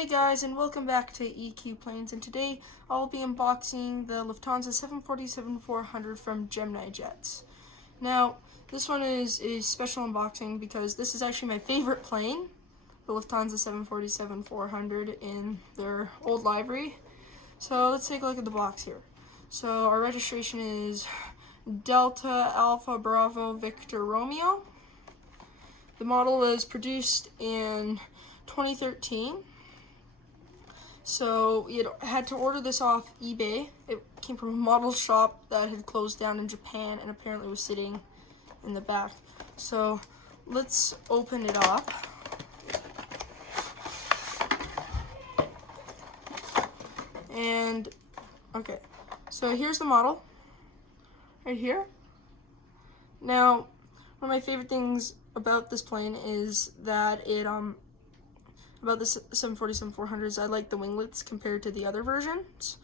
Hey guys, and welcome back to EQ Planes, and today I'll be unboxing the Lufthansa 747-400 from Gemini Jets. Now, this one is a special unboxing because this is actually my favorite plane, the Lufthansa 747-400 in their old livery. So let's take a look at the box here. So our registration is Delta Alpha Bravo Victor Romeo. The model was produced in 2013. So we had to order this off eBay. It came from a model shop that had closed down in Japan and apparently was sitting in the back. So let's open it up. And okay, so here's the model right here. Now, one of my favorite things about this plane is that about the 747-400s, I like the winglets compared to the other versions.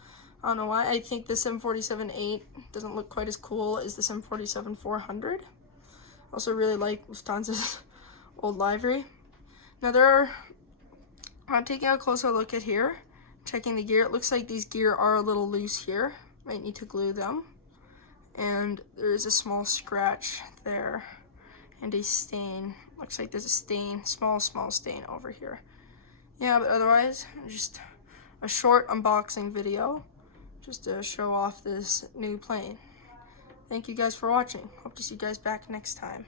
I don't know why. I think the 747-8 doesn't look quite as cool as the 747-400. Also really like Lufthansa's old livery. Now I'm taking a closer look at here, checking the gear. It looks like these gear are a little loose here. Might need to glue them. And there is a small scratch there and a stain. Looks like there's a stain, small stain over here. Yeah, but otherwise, just a short unboxing video just to show off this new plane. Thank you guys for watching. Hope to see you guys back next time.